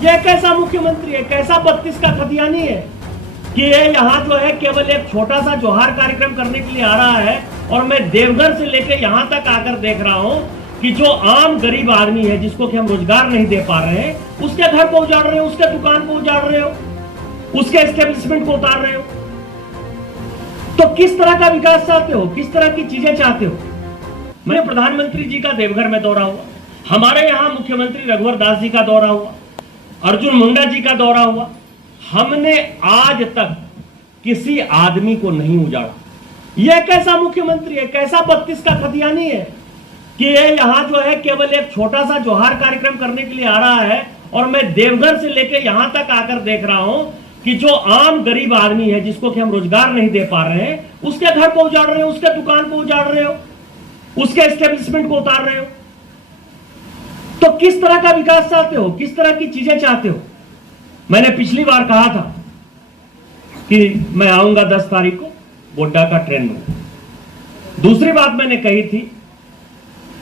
ये कैसा मुख्यमंत्री है, कैसा 32 का खतियानी है कि ये यहाँ जो है केवल एक छोटा सा जोहार कार्यक्रम करने के लिए आ रहा है। और मैं देवघर से लेकर यहाँ तक आकर देख रहा हूँ कि जो आम गरीब आदमी है जिसको कि हम रोजगार नहीं दे पा रहे हैं, उसके घर को उजाड़ रहे हो, उसके दुकान को उजाड़ रहे हो, उसके एस्टेब्लिशमेंट को उतार रहे हो। तो किस तरह का विकास चाहते हो, किस तरह की चीजें चाहते हो? मैंने प्रधानमंत्री जी का देवघर में दौरा हुआ, हमारे यहाँ मुख्यमंत्री रघुवर दास जी का दौरा हुआ, अर्जुन मुंडा जी का दौरा हुआ। हमने आज तक किसी आदमी को नहीं उजाड़ा। यह कैसा मुख्यमंत्री है, कैसा 32 का खतियानी है कि ये यहाँ जो है केवल एक छोटा सा जोहार कार्यक्रम करने के लिए आ रहा है। और मैं देवघर से लेकर यहां तक आकर देख रहा हूं कि जो आम गरीब आदमी है जिसको कि हम रोजगार नहीं दे पा रहे हैं, उसके घर को उजाड़ रहे हो, उसके दुकान को उजाड़ रहे हो, उसके एस्टेब्लिशमेंट को उतार रहे हो। तो किस तरह का विकास चाहते हो, किस तरह की चीजें चाहते हो? मैंने पिछली बार कहा था कि मैं आऊंगा 10 तारीख को गोड्डा का ट्रेन में। दूसरी बात मैंने कही थी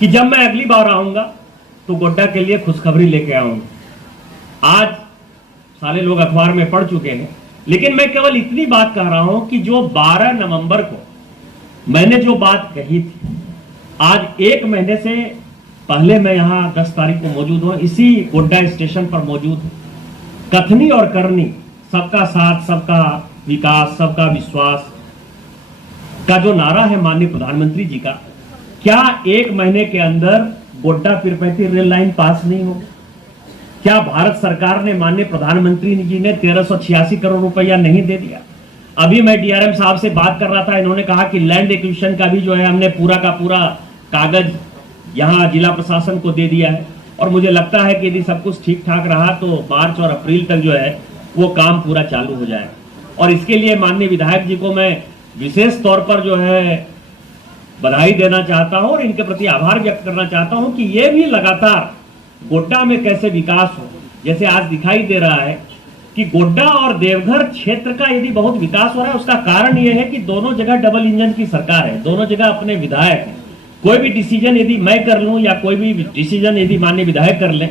कि जब मैं अगली बार आऊंगा तो गोड्डा के लिए खुशखबरी लेके आऊंगा। आज सारे लोग अखबार में पढ़ चुके हैं, लेकिन मैं केवल इतनी बात कह रहा हूं कि जो 12 नवंबर को मैंने जो बात कही थी, आज 1 महीने से पहले मैं यहां 10 तारीख को मौजूद हूं, इसी गोड्डा स्टेशन पर मौजूद हूं। कथनी और करनी, सबका साथ, सबका विकास, सबका विश्वास का जो नारा है माननीय प्रधानमंत्री जी का, क्या 1 महीने के अंदर गोड्डा पीरपैंती रेल लाइन पास नहीं होगी? क्या भारत सरकार ने, माननीय प्रधानमंत्री जी ने 1386 करोड़ रुपया नहीं दे दिया? अभी मैं डीआरएम साहब से बात कर रहा था, इन्होंने कहा कि लैंड एक्विजिशन का भी जो है हमने पूरा का पूरा कागज यहाँ जिला प्रशासन को दे दिया है। और मुझे लगता है कि यदि सब कुछ ठीक ठाक रहा तो मार्च और अप्रैल तक जो है वो काम पूरा चालू हो जाए। और इसके लिए माननीय विधायक जी को मैं विशेष तौर पर जो है बधाई देना चाहता हूं और इनके प्रति आभार व्यक्त करना चाहता हूं कि ये भी लगातार गोड्डा में कैसे विकास हो। जैसे आज दिखाई दे रहा है कि गोड्डा और देवघर क्षेत्र का यदि बहुत विकास हो रहा है, उसका कारण यह है कि दोनों जगह डबल इंजन की सरकार है, दोनों जगह अपने विधायक हैं। कोई भी डिसीजन यदि मैं कर लूं या कोई भी डिसीजन यदि माननीय विधायक कर लें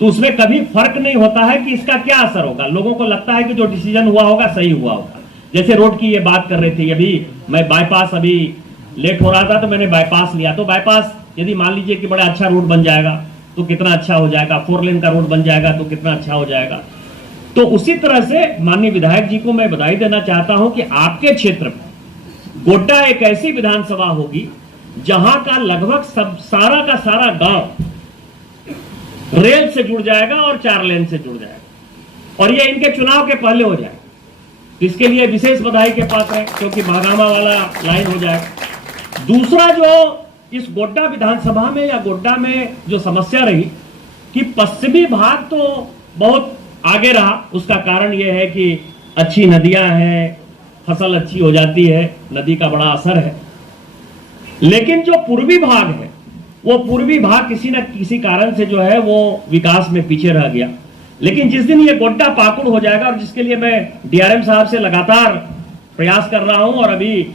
तो उसमें कभी फर्क नहीं होता है कि इसका क्या असर होगा। लोगों को लगता है कि जो डिसीजन हुआ होगा सही हुआ होगा। जैसे रोड की ये बात कर रहे थे, अभी मैं बाईपास, अभी लेट हो रहा था तो मैंने बाईपास लिया, तो बाईपास यदि मान लीजिए कि बड़ा अच्छा रोड बन जाएगा तो कितना अच्छा हो जाएगा, 4 लेन का रोड बन जाएगा तो कितना अच्छा हो जाएगा। तो उसी तरह से माननीय विधायक जी को मैं बधाई देना चाहता हूं कि आपके क्षेत्र में गोड्डा एक ऐसी विधानसभा होगी जहां का लगभग सब सारा का सारा गांव रेल से जुड़ जाएगा और 4 लेन से जुड़ जाएगा, और ये इनके चुनाव के पहले हो जाएगा। इसके लिए विशेष बधाई के पात्र है क्योंकि महागामा वाला लाइन हो जाएगा। दूसरा, जो इस गोड्डा विधानसभा में या गोड्डा में जो समस्या रही कि पश्चिमी भाग तो बहुत आगे रहा, उसका कारण यह है कि अच्छी नदियां हैं, फसल अच्छी हो जाती है, नदी का बड़ा असर है। लेकिन जो पूर्वी भाग है, वो पूर्वी भाग किसी न किसी कारण से जो है वो विकास में पीछे रह गया। लेकिन जिस दिन ये गोड्डा पाकुड़ हो जाएगा, और जिसके लिए मैं डीआरएम साहब से लगातार प्रयास कर रहा हूं, और अभी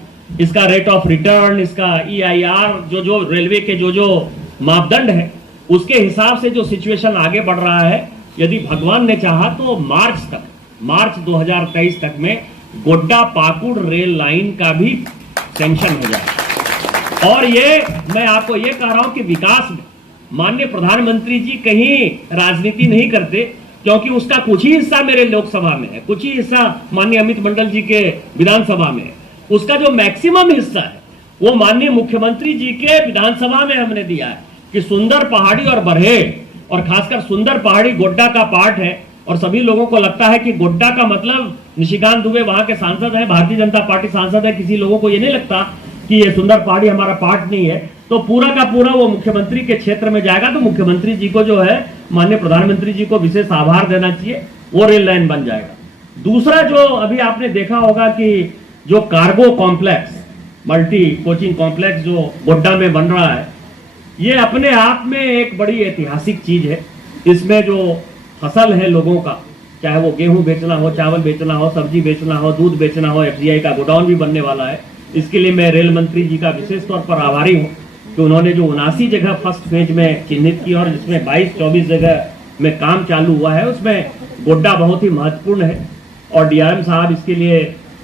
इसका रेट ऑफ रिटर्न, इसका EIR, जो रेलवे के जो मापदंड है उसके हिसाब से जो सिचुएशन आगे बढ़ रहा है, यदि भगवान ने चाहा तो मार्च 2023 तक में गोड्डा पाकुड़ रेल लाइन का भी सैंक्शन हो जाएगा। और ये मैं आपको ये कह रहा हूं कि विकास में माननीय प्रधानमंत्री जी कहीं राजनीति नहीं करते, क्योंकि उसका कुछ ही हिस्सा मेरे लोकसभा में है, कुछ ही हिस्सा माननीय अमित मंडल जी के विधानसभा में है। उसका जो मैक्सिमम हिस्सा है वो माननीय मुख्यमंत्री जी के विधानसभा में हमने दिया है कि सुंदर पहाड़ी और बरहेड़, और खासकर सुंदर पहाड़ी गोड्डा का पार्ट है। और सभी लोगों को लगता है कि गोड्डा का मतलब निशिकांत दुबे वहां के सांसद है, भारतीय जनता पार्टी सांसद है। किसी लोगों को ये नहीं लगता कि ये सुंदर पहाड़ी हमारा पार्ट नहीं है। तो पूरा का पूरा वो मुख्यमंत्री के क्षेत्र में जाएगा, तो मुख्यमंत्री जी को जो है माननीय प्रधानमंत्री जी को विशेष आभार देना चाहिए, वो रेल लाइन बन जाएगा। दूसरा, जो अभी आपने देखा होगा कि जो cargo complex, multi coaching complex जो गोड्डा में बन रहा है, ये अपने आप में एक बड़ी ऐतिहासिक चीज है। इसमें जो फसल है लोगों का, चाहे वो गेहूं बेचना हो, चावल बेचना हो, सब्जी बेचना हो, दूध बेचना हो, FDI का गोडाउन भी बनने वाला है। इसके लिए मैं रेल मंत्री जी का विशेष तौर पर आभारी हूं कि उन्होंने जो 79 जगह फर्स्ट फेज में चिन्हित की और जिसमें 22-24 जगह में काम चालू हुआ है उसमें गोड्डा बहुत ही महत्वपूर्ण है और डीआरएम साहब इसके लिए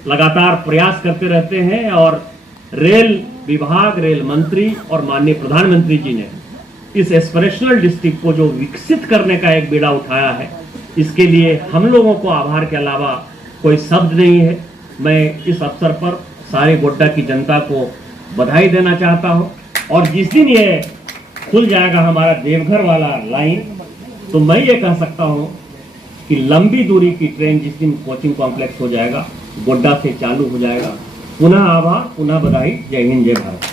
लगातार प्रयास करते रहते हैं और रेल विभाग, रेल मंत्री और माननीय प्रधानमंत्री जी ने इस एस्पिरेशनल डिस्ट्रिक्ट को जो विकसित करने का एक बीड़ा उठाया है, इसके लिए हम लोगों को आभार के अलावा कोई शब्द नहीं है। मैं इस अवसर पर सारे गोड्डा की जनता को बधाई देना चाहता हूं और जिस दिन ये खुल जाएगा हमारा देवघर वाला लाइन, तो मैं ये कह सकता हूं कि लंबी दूरी की ट्रेन जिस दिन कोचिंग कॉम्प्लेक्स हो जाएगा, गोड्डा से चालू हो जाएगा। पुनः आभार, पुनः बधाई। जय हिंद, जय भारत।